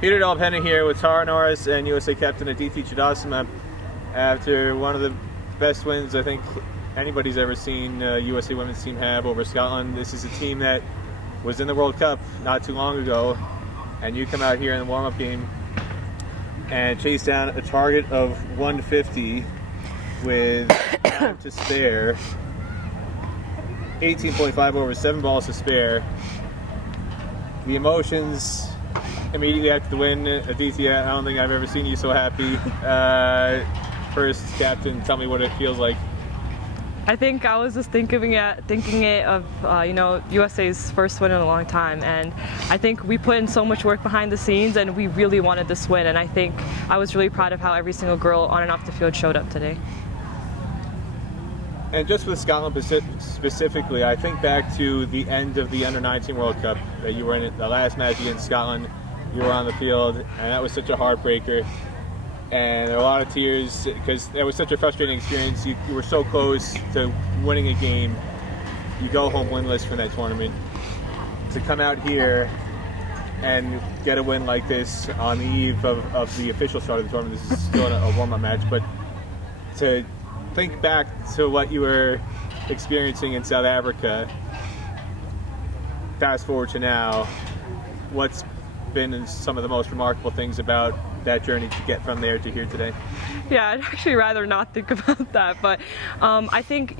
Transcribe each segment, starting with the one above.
Peter Dalpenna here with Tara Norris and USA captain Aditi Chudasama after one of the best wins I think anybody's ever seen USA women's team have over Scotland. This is a team that was in the World Cup not too long ago, and you come out here in the warm-up game and chase down a target of 150 with time to spare, 18.5 overs, 7 balls to spare. The emotions immediately after the win, Aditi, I don't think I've ever seen you so happy. First, captain, tell me what it feels like. I think I was just thinking it of USA's first win in a long time, and I think we put in so much work behind the scenes, and we really wanted this win. And I think I was really proud of how every single girl on and off the field showed up today. And just with Scotland specifically, I think back to the end of the Under-19 World Cup. You were in the last match against Scotland. You were on the field, and that was such a heartbreaker. And there were a lot of tears because it was such a frustrating experience. You were so close to winning a game. You go home winless from that tournament. To come out here and get a win like this on the eve of the official start of the tournament, this is still a warm-up match, but to think back to what you were experiencing in South Africa, fast forward to now, what's been some of the most remarkable things about that journey to get from there to here today? Yeah, I'd actually rather not think about that, but I think,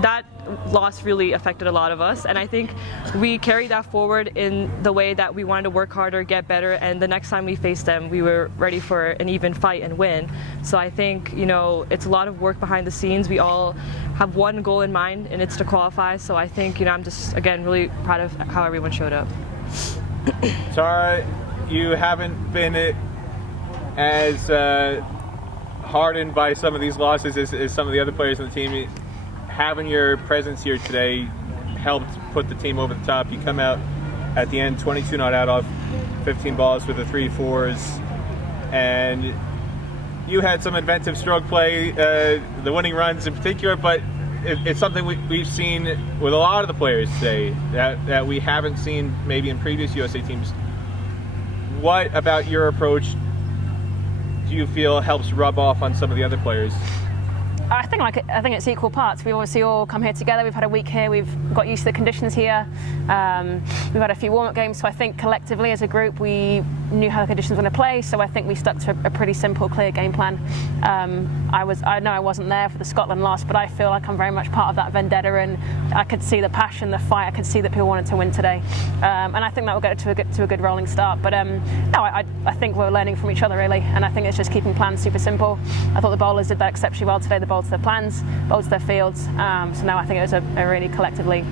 that loss really affected a lot of us, and I think we carried that forward in the way that we wanted to work harder, get better, and the next time we faced them, we were ready for an even fight and win. So I think, it's a lot of work behind the scenes. We all have one goal in mind, and it's to qualify. So I think, I'm just, again, really proud of how everyone showed up. Tara, you haven't been as hardened by some of these losses as some of the other players on the team. Having your presence here today helped put the team over the top. You come out at the end 22 not out off 15 balls with the 3-4s, and you had some inventive stroke play, the winning runs in particular, but it's something we've seen with a lot of the players today that we haven't seen maybe in previous USA teams. What about your approach do you feel helps rub off on some of the other players? I think it's equal parts. We obviously all come here together. We've had a week here. We've got used to the conditions here. We've had a few warm-up games. So I think collectively as a group we knew how the conditions were going to play. So I think we stuck to a pretty simple, clear game plan. I know I wasn't there for the Scotland loss, but I feel like I'm very much part of that vendetta, and I could see the passion, the fight. I could see that people wanted to win today, and I think that will get to a good rolling start. But I think we're learning from each other really, and I think it's just keeping plans super simple. I thought the bowlers did that exceptionally well today. The bowled to their plans, bowled to their fields. So now I think it was a really collectively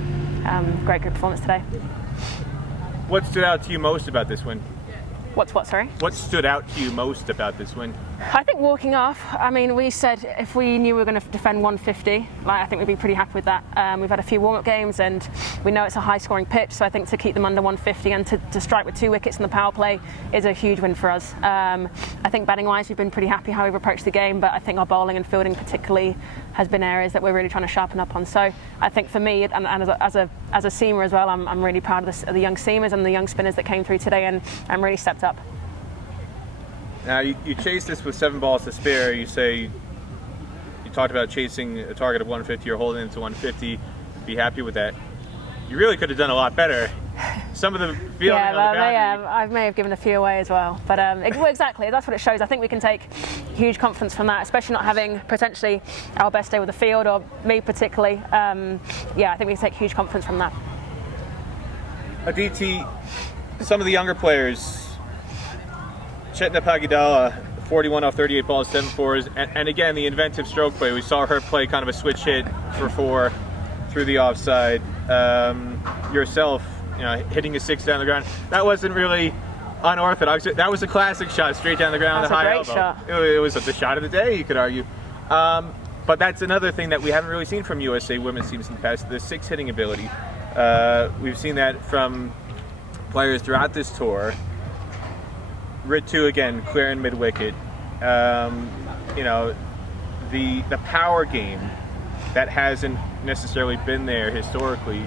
great group performance today. What stood out to you most about this win? Sorry? What stood out to you most about this win? I think walking off, we said if we knew we were going to defend 150, I think we'd be pretty happy with that. We've had a few warm-up games and we know it's a high-scoring pitch, so I think to keep them under 150 and to strike with 2 wickets in the power play is a huge win for us. I think batting-wise we've been pretty happy how we've approached the game, but I think our bowling and fielding particularly has been areas that we're really trying to sharpen up on. So I think for me, and as a seamer as well, I'm really proud of the young seamers and the young spinners that came through today and really stepped up. Now, you chased this with 7 balls to spare. You talked about chasing a target of 150 or holding it to 150. Be happy with that. You really could have done a lot better. Some of the fielding on the boundary. I may have given a few away as well. But exactly, that's what it shows. I think we can take huge confidence from that, especially not having potentially our best day with the field, or me particularly. I think we can take huge confidence from that. Aditi, some of the younger players, Chetna Pagidala, 41 off 38 balls, 7 4s, and again the inventive stroke play. We saw her play kind of a switch hit for 4 through the offside. Yourself, hitting a 6 down the ground. That wasn't really unorthodox. That was a classic shot straight down the ground with a high elbow. Shot. It was the shot of the day, you could argue. But that's another thing that we haven't really seen from USA women's teams in the past, the 6 hitting ability. We've seen that from players throughout this tour. Ritu again, clear and mid-wicket. The power game that hasn't necessarily been there historically.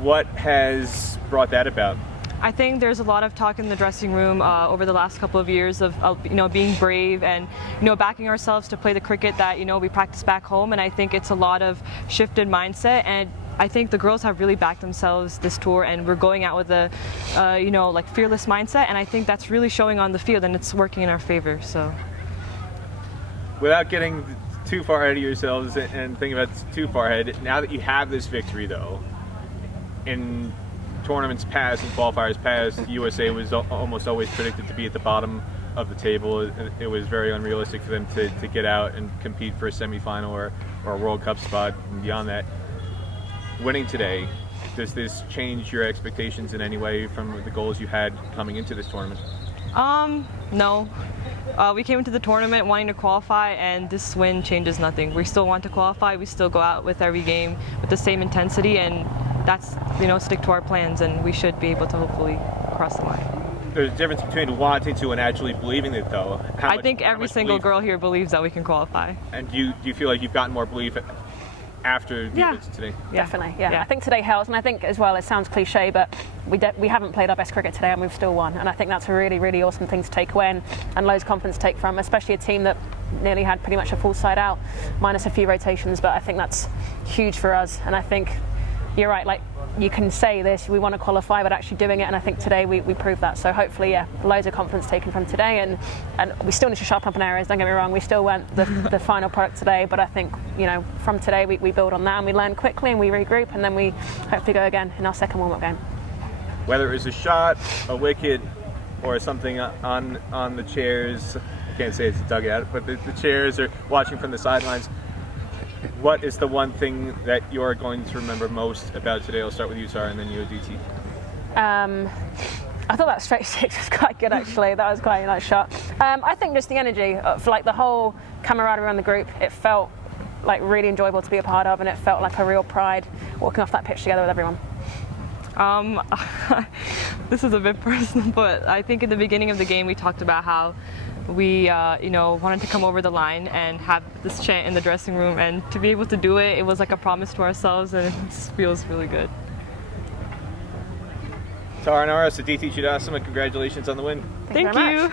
What has brought that about? I think there's a lot of talk in the dressing room over the last couple of years of being brave and backing ourselves to play the cricket that we practice back home, and I think it's a lot of shifted mindset, and I think the girls have really backed themselves this tour, and we're going out with a like fearless mindset, and I think that's really showing on the field, and it's working in our favor. So without getting too far ahead of yourselves and thinking about too far ahead, now that you have this victory though, in tournaments past and qualifiers past, USA was almost always predicted to be at the bottom of the table. It was very unrealistic for them to get out and compete for a semifinal or a World Cup spot and beyond that. Winning today, does this change your expectations in any way from the goals you had coming into this tournament? No. We came into the tournament wanting to qualify, and this win changes nothing. We still want to qualify. We still go out with every game with the same intensity, and that's stick to our plans, and we should be able to hopefully cross the line. There's a difference between wanting to and actually believing it, though. I think every single girl here believes that we can qualify. And do you feel like you've gotten more belief after the events today? Definitely, yeah. I think today helps, and I think as well, it sounds cliche, but we haven't played our best cricket today, and we've still won, and I think that's a really, really awesome thing to take away and loads of confidence to take from, especially a team that nearly had pretty much a full side out, minus a few rotations, but I think that's huge for us, and I think you're right, like, you can say this, we want to qualify, but actually doing it, and I think today we proved that. So hopefully, loads of confidence taken from today, and we still need to sharpen up in areas, don't get me wrong, we still weren't the final product today, but I think, from today we build on that, and we learn quickly, and we regroup, and then we hopefully go again in our second warm-up game. Whether it was a shot, a wicket, or something on the chairs, I can't say it's a dugout, but the chairs or watching from the sidelines, what is the one thing that you're going to remember most about today? I'll start with you, Tara, and then you, Aditi. I thought that straight six was quite good, actually. That was quite a nice shot. I think just the energy for like the whole camaraderie around the group. It felt like really enjoyable to be a part of, and it felt like a real pride walking off that pitch together with everyone. This is a bit personal, but I think in the beginning of the game we talked about how we wanted to come over the line and have this chant in the dressing room, and to be able to do it, it was like a promise to ourselves, and it just feels really good. Tara Norris, Aditi Chudasama, congratulations on the win. Thank you.